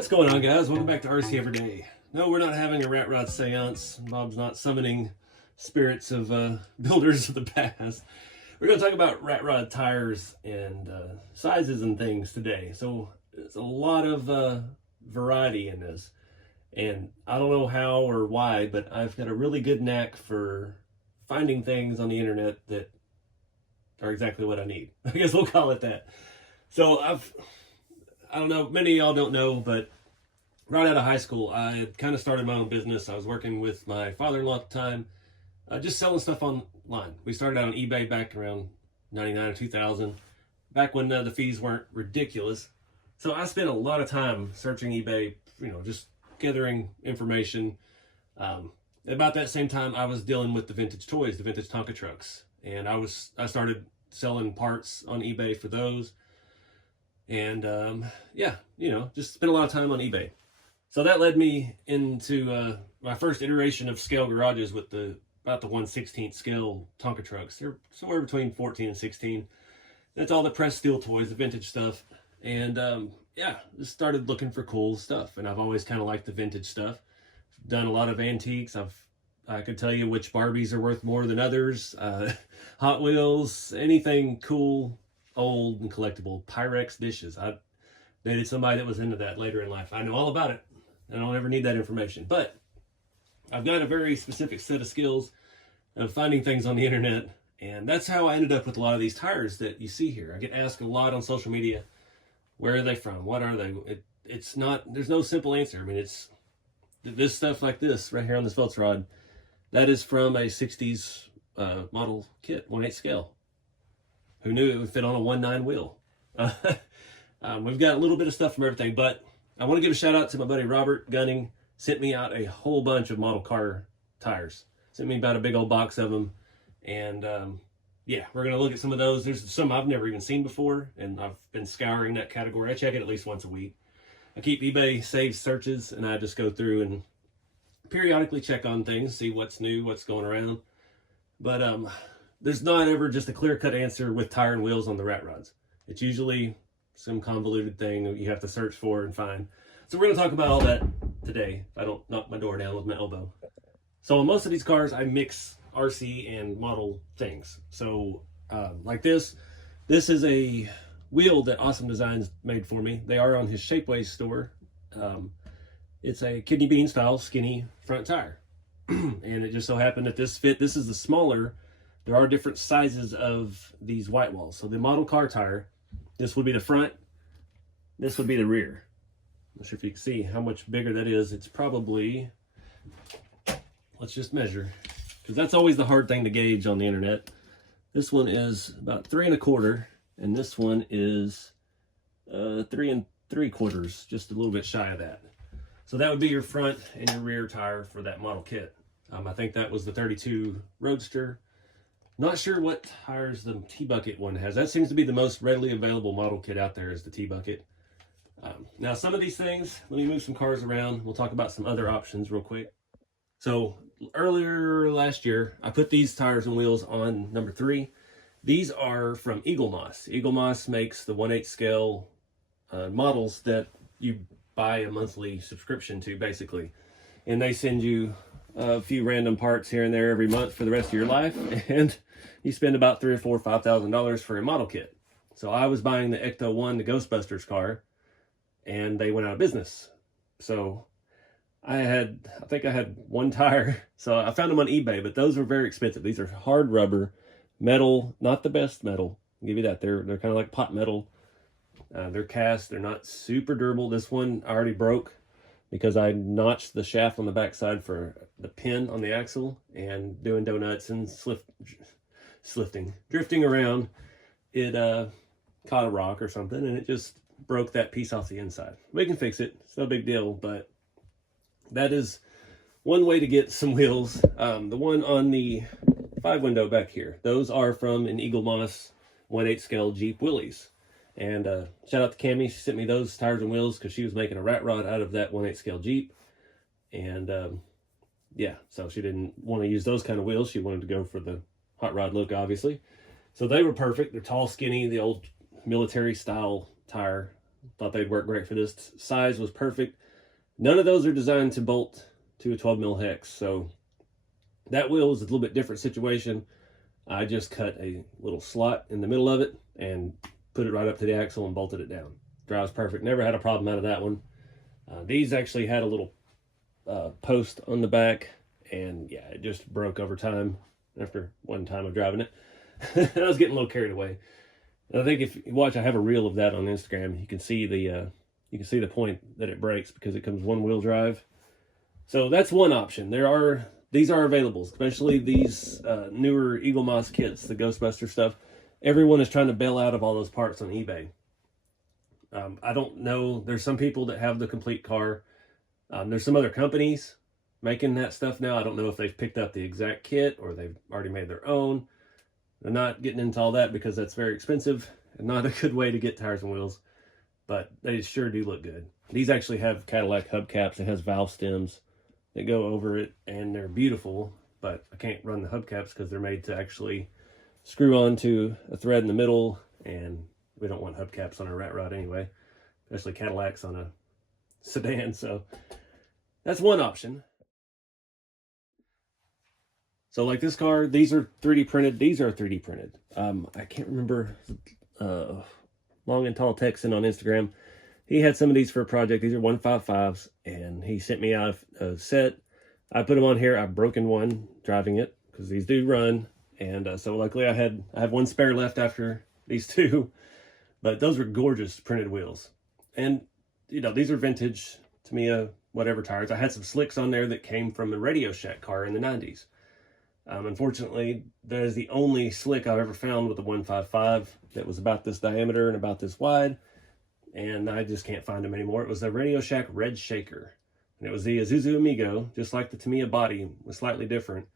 What's going on, guys? Welcome back to RC Everyday. No, we're not having a rat rod seance. Bob's not summoning spirits of builders of the past. We're going to talk about rat rod tires and sizes and things today. So there's a lot of variety in this. And I don't know how or why, but I've got a really good knack for finding things on the internet that are exactly what I need. I guess we'll call it that. So I don't know, many of y'all don't know, but right out of high school, I had kind of started my own business. I was working with my father-in-law at the time, just selling stuff online. We started out on eBay back around 99 or 2000, back when the fees weren't ridiculous. So I spent a lot of time searching eBay, just gathering information. About that same time, I was dealing with the vintage toys, the vintage Tonka trucks. And I started selling parts on eBay for those. And just spent a lot of time on eBay. So that led me into my first iteration of scale garages with about the 1/16 scale Tonka trucks. They're somewhere between 14 and 16. That's all the pressed steel toys, the vintage stuff. And just started looking for cool stuff. And I've always kind of liked the vintage stuff. Done a lot of antiques. I could tell you which Barbies are worth more than others. Hot Wheels, anything cool, old and collectible. Pyrex dishes. I dated somebody that was into that later in life. I know all about it. I don't ever need that information. But I've got a very specific set of skills of finding things on the internet. And that's how I ended up with a lot of these tires that you see here. I get asked a lot on social media, where are they from? What are they? It's not, there's no simple answer. I mean, it's this stuff like this right here on this Velts rod. That is from a 60s model kit, 1/8 scale. Who knew it would fit on a 1/9 wheel? We've got a little bit of stuff from everything, but I want to give a shout out to my buddy Robert Gunning. Sent me out a whole bunch of model car tires. Sent me about a big old box of them. And we're going to look at some of those. There's some I've never even seen before, and I've been scouring that category. I check it at least once a week. I keep eBay saved searches, and I just go through and periodically check on things, see what's new, what's going around. But there's not ever just a clear-cut answer with tire and wheels on the rat rods. It's usually some convoluted thing that you have to search for and find. So we're going to talk about all that today, if I don't knock my door down with my elbow. So on most of these cars, I mix RC and model things. So like this is a wheel that Awesome Designs made for me. They are on his Shapeways store. It's a kidney bean style skinny front tire. And it just so happened that this is the smaller. There are different sizes of these white walls. So the model car tire, this would be the front, this would be the rear. I'm not sure if you can see how much bigger that is. It's probably, let's just measure, because that's always the hard thing to gauge on the internet. This one is about 3 1/4, and this one is 3 3/4, just a little bit shy of that. So that would be your front and your rear tire for that model kit. I think that was the 32 Roadster. Not sure what tires the T-Bucket one has. That seems to be the most readily available model kit out there, is the T-Bucket. Now some of these things, let me move some cars around. We'll talk about some other options real quick. So earlier last year, I put these tires and wheels on number 3. These are from Eagle Moss. Eagle Moss makes the 1/8 scale models that you buy a monthly subscription to, basically. And they send you a few random parts here and there every month for the rest of your life. And you spend about $3,000 or $5,000 for a model kit. So I was buying the Ecto 1, the Ghostbusters car, and they went out of business. So I think I had one tire. So I found them on eBay, but those were very expensive. These are hard rubber, metal, not the best metal. I'll give you that. They're kind of like pot metal. They're cast. They're not super durable. This one already broke because I notched the shaft on the backside for the pin on the axle, and doing donuts and drifting around, it caught a rock or something, and it just broke that piece off the inside. We can fix it. It's no big deal, but that is one way to get some wheels. The one on the 5 window back here, those are from an Eagle Moss 1/8 scale Jeep Willys. And shout out to Cammie. She sent me those tires and wheels because she was making a rat rod out of that 1/8 scale Jeep. And so she didn't want to use those kind of wheels. She wanted to go for the hot rod look, obviously. So they were perfect. They're tall, skinny, the old military style tire. Thought they'd work great for this. Size was perfect. None of those are designed to bolt to a 12 mil hex. So that wheel is a little bit different situation. I just cut a little slot in the middle of it and put it right up to the axle and bolted it down. Drives perfect. Never had a problem out of that one. These actually had a little post on the back, and yeah, it just broke over time after one time of driving it. I was getting a little carried away. And I think if you watch, I have a reel of that on Instagram. You can see the point that it breaks because it comes one wheel drive. So that's one option. These are available, especially these newer Eagle Moss kits, the Ghostbuster stuff. Everyone is trying to bail out of all those parts on eBay. I don't know. There's some people that have the complete car. There's some other companies making that stuff now. I don't know if they've picked up the exact kit or they've already made their own. They're not getting into all that because that's very expensive and not a good way to get tires and wheels, but they sure do look good. These actually have Cadillac hubcaps. It has valve stems that go over it, and they're beautiful, but I can't run the hubcaps because they're made to actually screw onto a thread in the middle, and we don't want hubcaps on a rat rod anyway, especially Cadillacs on a sedan. So that's one option. So like this car, these are 3D printed. These are 3D printed. I can't remember, Long and Tall Texan on Instagram. He had some of these for a project. These are 155s, and he sent me out a set. I put them on here. I've broken one driving it because these do run. And so luckily I have one spare left after these two, but those were gorgeous printed wheels. And you know, these are vintage Tamiya, whatever tires. I had some slicks on there that came from a Radio Shack car in the 90s. Unfortunately, that is the only slick I've ever found with a 155 that was about this diameter and about this wide, and I just can't find them anymore. It was the Radio Shack Red Shaker, and it was the Isuzu Amigo, just like the Tamiya body, was slightly different,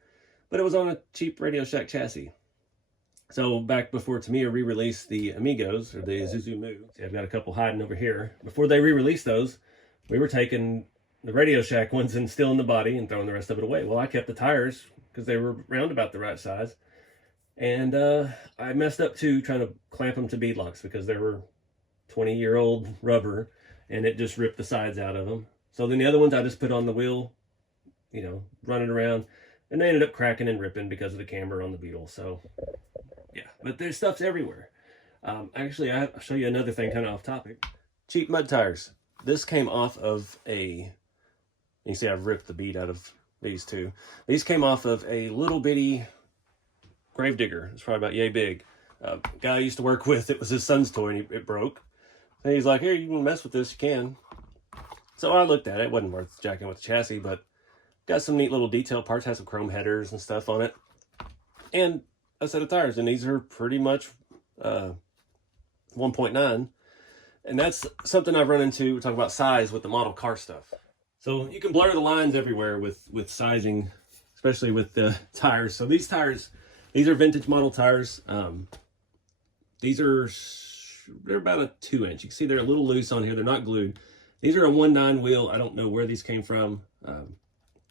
but it was on a cheap Radio Shack chassis. So back before Tamiya re-released the Amigos, or the Isuzu Mu, see, I've got a couple hiding over here. Before they re-released those, we were taking the Radio Shack ones and still in the body and throwing the rest of it away. Well, I kept the tires because they were round about the right size. And I messed up too trying to clamp them to bead locks because they were 20-year-old rubber and it just ripped the sides out of them. So then the other ones I just put on the wheel, you know, running around, and they ended up cracking and ripping because of the camber on the Beetle. So yeah, but there's stuff's everywhere. Actually, I'll show you another thing kind of off topic. Cheap mud tires. This came off of you see I've ripped the bead out of these two. These came off of a little bitty Gravedigger. It's probably about yay big. Guy I used to work with, it was his son's toy and it broke. So he's like, here, you can mess with this, you can. So I looked at it. It wasn't worth jacking with the chassis, but got some neat little detail parts, has some chrome headers and stuff on it. And a set of tires, and these are pretty much 1.9. And that's something I've run into. We're talking about size with the model car stuff. So you can blur the lines everywhere with sizing, especially with the tires. So these tires, these are vintage model tires. They're about a 2-inch. You can see they're a little loose on here. They're not glued. These are a 1.9 wheel. I don't know where these came from.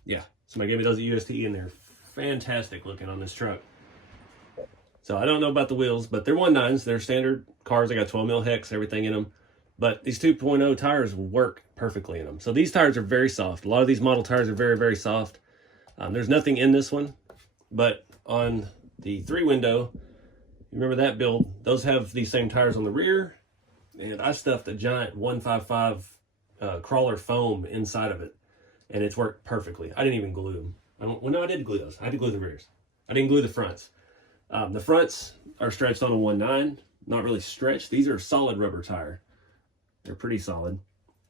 Yeah, somebody gave me those at UST and they're fantastic looking on this truck. So I don't know about the wheels, but they're 1.9s. They're standard cars. They got 12 mil hex, everything in them. But these 2.0 tires work perfectly in them. So these tires are very soft. A lot of these model tires are very, very soft. There's nothing in this one, but on the 3-window, you remember that build, those have these same tires on the rear, and I stuffed a giant 155 crawler foam inside of it, and it's worked perfectly. I didn't even glue them. No, I did glue those. I had to glue the rears. I didn't glue the fronts. The fronts are stretched on a 1.9, not really stretched. These are solid rubber tire. They're pretty solid.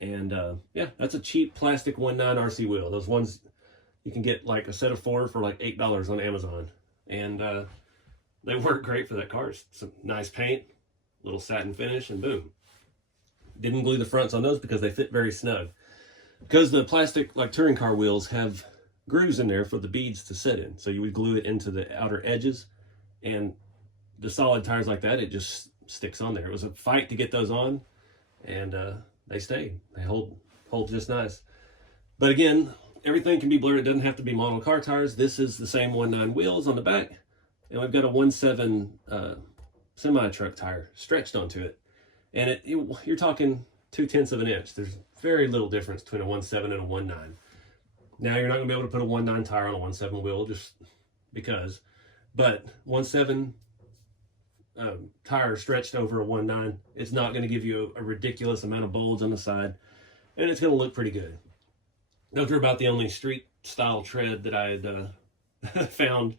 And yeah, that's a cheap plastic 1.9 RC wheel. Those ones, you can get like a set of 4 for like $8 on Amazon. And they work great for that car. It's some nice paint, little satin finish, and boom. Didn't glue the fronts on those because they fit very snug. Because the plastic, like touring car wheels, have grooves in there for the beads to sit in. So you would glue it into the outer edges. And the solid tires like that, it just sticks on there. It was a fight to get those on, and they stayed. They hold just nice. But again, everything can be blurred. It doesn't have to be model car tires. This is the same 1.9 wheels on the back, and we've got a 1.7 semi-truck tire stretched onto it. And you're talking 2/10 of an inch. There's very little difference between a 1.7 and a 1.9. Now you're not gonna be able to put a 1.9 tire on a 1.7 wheel just because, but 1.7 tire stretched over a 1.9, it's not gonna give you a ridiculous amount of bolts on the side, and it's gonna look pretty good. Those are about the only street style tread that I had found,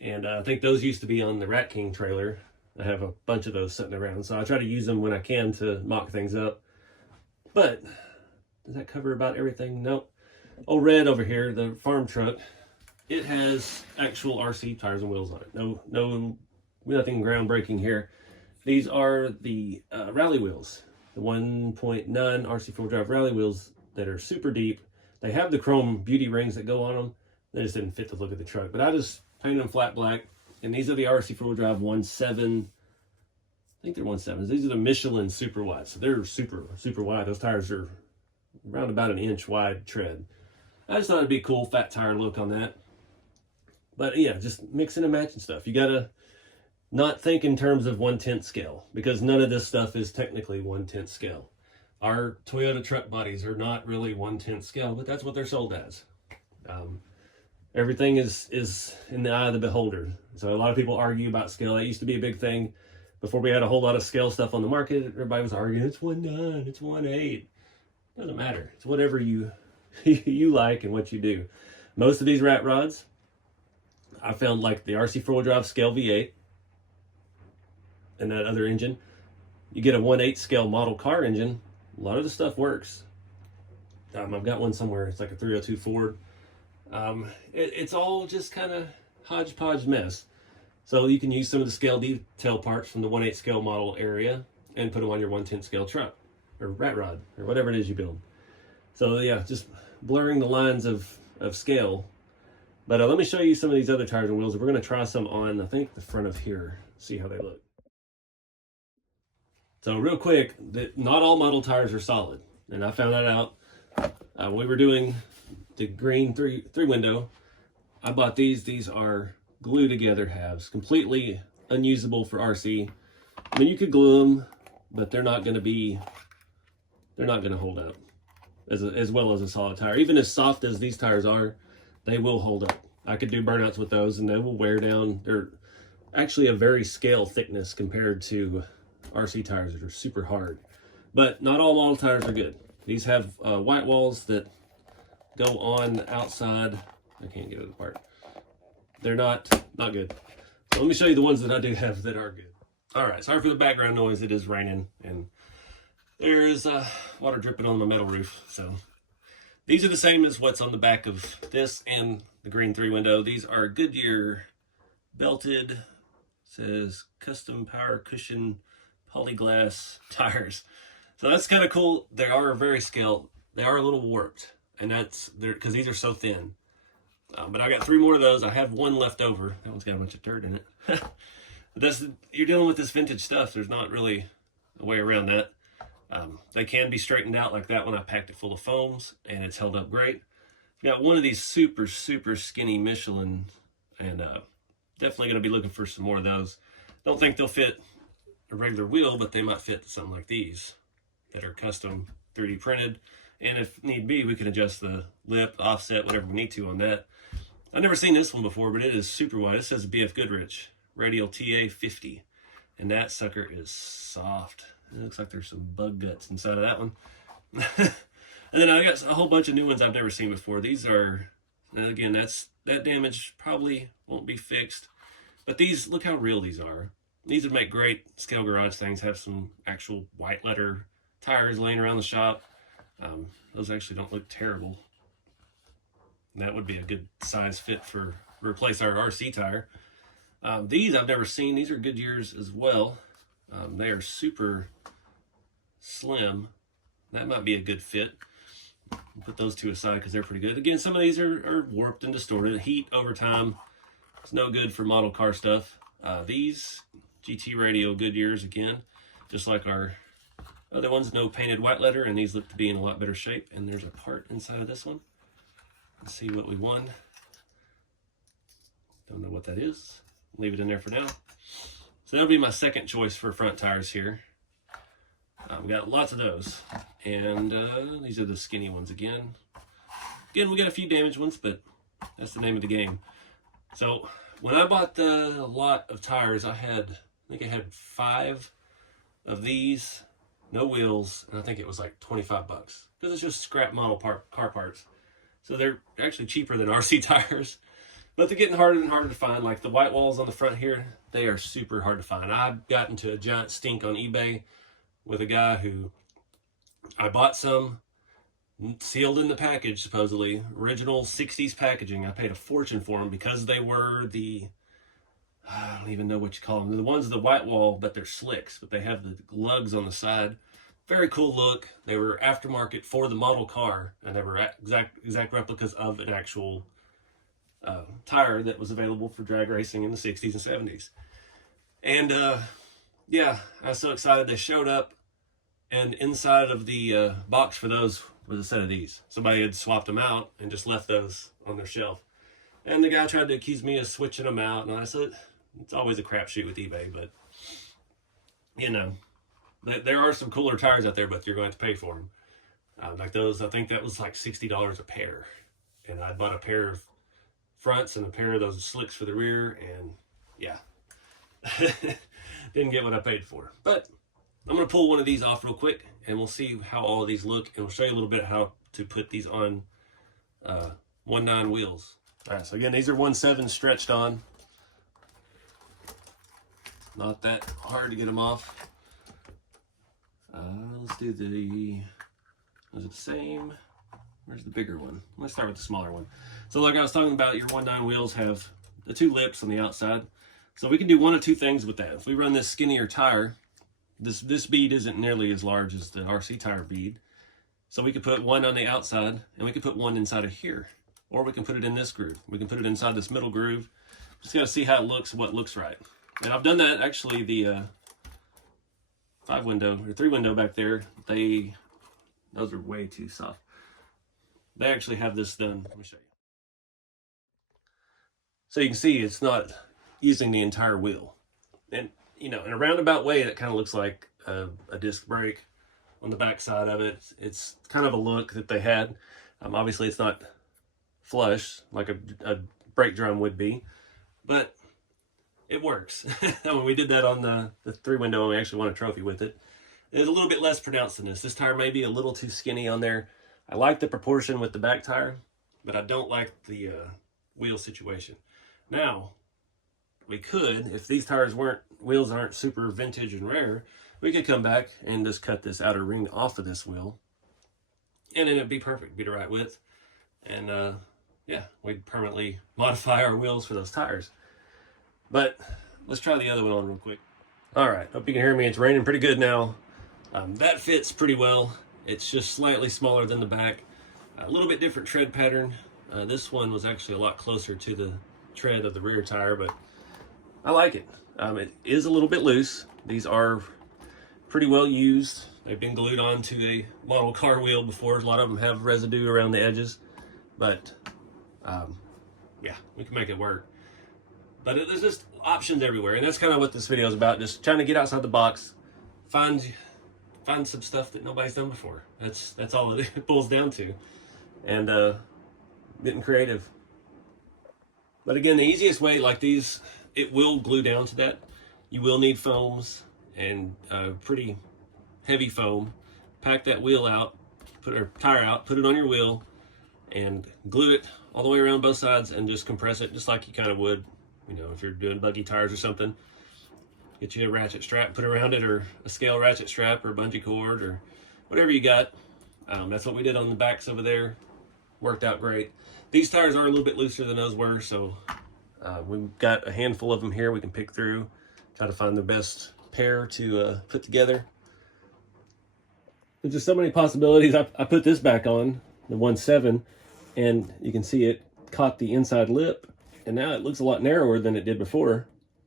and I think those used to be on the Rat King trailer. I have a bunch of those sitting around, so I try to use them when I can to mock things up. But does that cover about everything? Nope. Oh, Red over here, the farm truck, it has actual RC tires and wheels on it. Nothing groundbreaking here. These are the rally wheels, the 1.9 RC 4-drive rally wheels that are super deep. They have the chrome beauty rings that go on them. They just didn't fit the look of the truck, but I just painted them flat black. And these are the RC 4-drive 1.7. I think they're 1.7s. These are the Michelin super wide. So they're super, super wide. Those tires are around about an inch wide tread. I just thought it'd be a cool fat tire look on that. But yeah, just mixing and matching stuff. You gotta not think in terms of 1/10 scale, because none of this stuff is technically 1/10 scale. Our Toyota truck bodies are not really 1/10 scale, but that's what they're sold as. Everything is in the eye of the beholder. So a lot of people argue about scale. That used to be a big thing before we had a whole lot of scale stuff on the market. Everybody was arguing, it's 1.9, it's 1.8. Doesn't matter. It's whatever you you like and what you do. Most of these rat rods, I found, like the RC 4-wheel-drive scale V8 and that other engine, you get a 1/8 scale model car engine, a lot of the stuff works. I've got one somewhere. It's like a 302 Ford. It's all just kind of hodgepodge mess. So you can use some of the scale detail parts from the 1/8 scale model area and put them on your 1/10 scale truck or rat rod or whatever it is you build. So yeah, just blurring the lines of scale. But let me show you some of these other tires and wheels. We're going to try some on, I think, the front of here, see how they look. So real quick, not all model tires are solid. And I found that out. We were doing the green three window. I bought these. These are glue together halves, completely unusable for RC. I mean, you could glue them, but they're not going to hold up as well as a solid tire. Even as soft as these tires are, they will hold up. I could do burnouts with those and they will wear down. They're actually a very scale thickness compared to RC tires that are super hard. But not all model tires are good. These have white walls that go on outside. I can't get it apart. They're not good. So let me show you the ones that I do have that are good. All right, sorry for the background noise. It is raining and there's water dripping on the metal roof. So these are the same as what's on the back of this and the green 3 window. These are Goodyear belted, says custom power cushion polyglass tires. So that's kind of cool. They are very scaled. They are a little warped, and that's because these are so thin. But I got 3 more of those. I have one left over. That one's got a bunch of dirt in it. You're dealing with this vintage stuff. There's not really a way around that. They can be straightened out like that when I packed it full of foams, and it's held up great. I've got one of these super, super skinny Michelin, and definitely going to be looking for some more of those. Don't think they'll fit a regular wheel, but they might fit something like these that are custom 3D printed. And if need be, we can adjust the lip, offset, whatever we need to on that. I've never seen this one before, but it is super wide. It says BF Goodrich, radial TA 50. And that sucker is soft. It looks like there's some bug guts inside of that one. And then I got a whole bunch of new ones I've never seen before. These are, and again, that damage probably won't be fixed. But these, look how real these are. These would make great scale garage things. Have some actual white letter tires laying around the shop. Those actually don't look terrible. And that would be a good size fit for replace our RC tire. These I've never seen. These are Goodyears as well. They are super slim. That might be a good fit. Put those two aside because they're pretty good. Again, some of these are warped and distorted. Heat over time. It's no good for model car stuff. These GT Radio Goodyears, again, just like our other ones, no painted white letter, and these look to be in a lot better shape. And there's a part inside of this one. Let's see what we won. Don't know what that is. Leave it in there for now. So that'll be my second choice for front tires here. We got lots of those, and these are the skinny ones again. Again, we got a few damaged ones, but that's the name of the game. So when I bought the lot of tires, I think I had 5 of these, no wheels, and I think it was like 25 bucks because it's just scrap model car parts. So they're actually cheaper than RC tires, but they're getting harder and harder to find. Like the white walls on the front here, they are super hard to find. I got into a giant stink on eBay with a guy who I bought some sealed in the package, supposedly original 60s packaging. I paid a fortune for them because they were the, I don't even know what you call them, the ones the white wall, but they're slicks, but they have the lugs on the side. Very cool look. They were aftermarket for the model car, and they were exact replicas of an actual tire that was available for drag racing in the 60s and 70s. And yeah, I was so excited. They showed up, and inside of the box for those was a set of these. Somebody had swapped them out and just left those on their shelf. And the guy tried to accuse me of switching them out, and I said, it's always a crapshoot with eBay, but you know, there are some cooler tires out there, but you're going to have to pay for them. Like those, I think that was like $60 a pair. And I bought a pair of fronts and a pair of those slicks for the rear, and yeah, didn't get what I paid for. But I'm going to pull one of these off real quick, and we'll see how all of these look, and we'll show you a little bit how to put these on 1.9 wheels. All right, so again, these are 1.7 stretched on. Not that hard to get them off. Let's do is it the same? Where's the bigger one? Let's start with the smaller one. So like I was talking about, your 1.9 wheels have the 2 lips on the outside. So we can do one of 2 things with that. If we run this skinnier tire, this bead isn't nearly as large as the RC tire bead. So we could put one on the outside, and we could put one inside of here. Or we can put it in this groove. We can put it inside this middle groove. Just gotta see how it looks, what looks right. And I've done that, actually, the 3 window back there, those are way too soft. They actually have this done. Let me show you. So you can see it's not using the entire wheel. And, you know, in a roundabout way, it kind of looks like a disc brake on the back side of it. It's kind of a look that they had. Obviously, it's not flush like a brake drum would be, but it works. When we did that on the 3 window, and we actually won a trophy with it. It's a little bit less pronounced than this. This tire may be a little too skinny on there. I like the proportion with the back tire, but I don't like the wheel situation. Now, we could, if these wheels aren't super vintage and rare, we could come back and just cut this outer ring off of this wheel, and then it'd be perfect, be the right width, and yeah, we'd permanently modify our wheels for those tires. But let's try the other one on real quick. All right, hope you can hear me. It's raining pretty good now. That fits pretty well. It's just slightly smaller than the back. A little bit different tread pattern. This one was actually a lot closer to the tread of the rear tire, but I like it. It is a little bit loose. These are pretty well used. They've been glued onto a model car wheel before. A lot of them have residue around the edges, but yeah, we can make it work. But there's just options everywhere, and that's kind of what this video is about. Just trying to get outside the box, find some stuff that nobody's done before. That's all it boils down to, and getting creative. But again, the easiest way, like these, it will glue down to that. You will need foams, and pretty heavy foam. Pack that wheel out, tire out, put it on your wheel, and glue it all the way around both sides, and just compress it just like you kind of would, you know, if you're doing buggy tires or something. Get you a ratchet strap, put around it, or a scale ratchet strap, or a bungee cord, or whatever you got. That's what we did on the backs over there. Worked out great. These tires are a little bit looser than those were, so we've got a handful of them here we can pick through, try to find the best pair to put together. There's just so many possibilities. I put this back on, the 1.7, and you can see it caught the inside lip, and now it looks a lot narrower than it did before.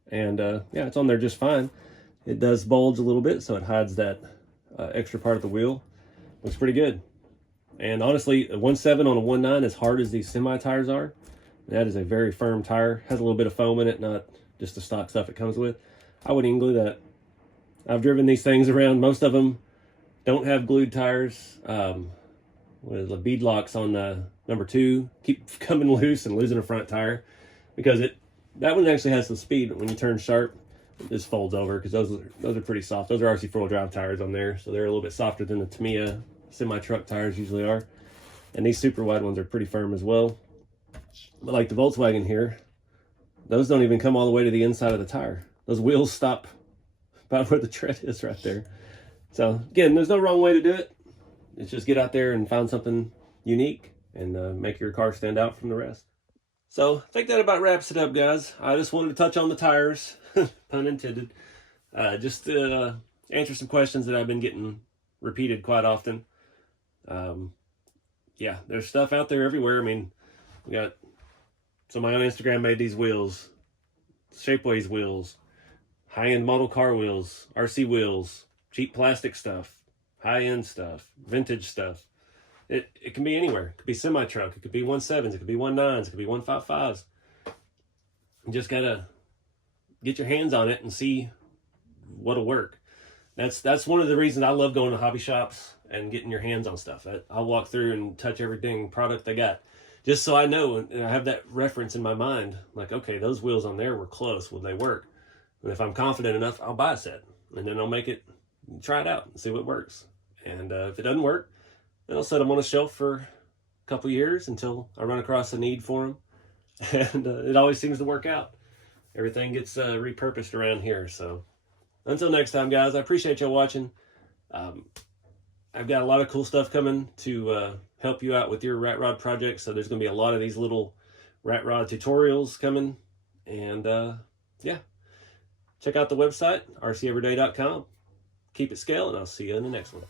And yeah, it's on there just fine. It does bulge a little bit, so it hides that extra part of the wheel. Looks pretty good. And honestly, a 1.7 on a 1.9, as hard as these semi tires are, that is a very firm tire. Has a little bit of foam in it, not just the stock stuff it comes with. I wouldn't even glue that. I've driven these things around, most of them don't have glued tires, with the bead locks on the number 2 keep coming loose and losing a front tire, because that one actually has some speed. When you turn sharp, it just folds over, because those are pretty soft. Those are RC 4-wheel drive tires on there, so they're a little bit softer than the Tamiya semi-truck tires usually are. And these super wide ones are pretty firm as well. But like the Volkswagen here, those don't even come all the way to the inside of the tire. Those wheels stop about where the tread is right there. So again, there's no wrong way to do it. It's just get out there and find something unique and make your car stand out from the rest. So I think that about wraps it up, guys. I just wanted to touch on the tires, pun intended, just to answer some questions that I've been getting repeated quite often. Yeah, there's stuff out there everywhere. I mean, we got somebody on Instagram made these wheels, Shapeways wheels, high-end model car wheels, RC wheels, cheap plastic stuff, high-end stuff, vintage stuff. It can be anywhere. It could be semi-truck, it could be 1.7s, it could be 1.9s, it could be 1.55s. You just gotta get your hands on it and see what'll work. That's one of the reasons I love going to hobby shops and getting your hands on stuff. I'll walk through and touch everything product they got, just so I know and I have that reference in my mind. Like, okay, those wheels on there were close. Will they work? And if I'm confident enough, I'll buy a set, and then I'll make it, try it out and see what works. And if it doesn't work, then I'll set them on a shelf for a couple years until I run across a need for them. And it always seems to work out. Everything gets repurposed around here. So until next time, guys, I appreciate y'all watching. I've got a lot of cool stuff coming to help you out with your rat rod projects. So there's going to be a lot of these little rat rod tutorials coming. And yeah, check out the website, rceveryday.com. Keep it scale, and I'll see you in the next one.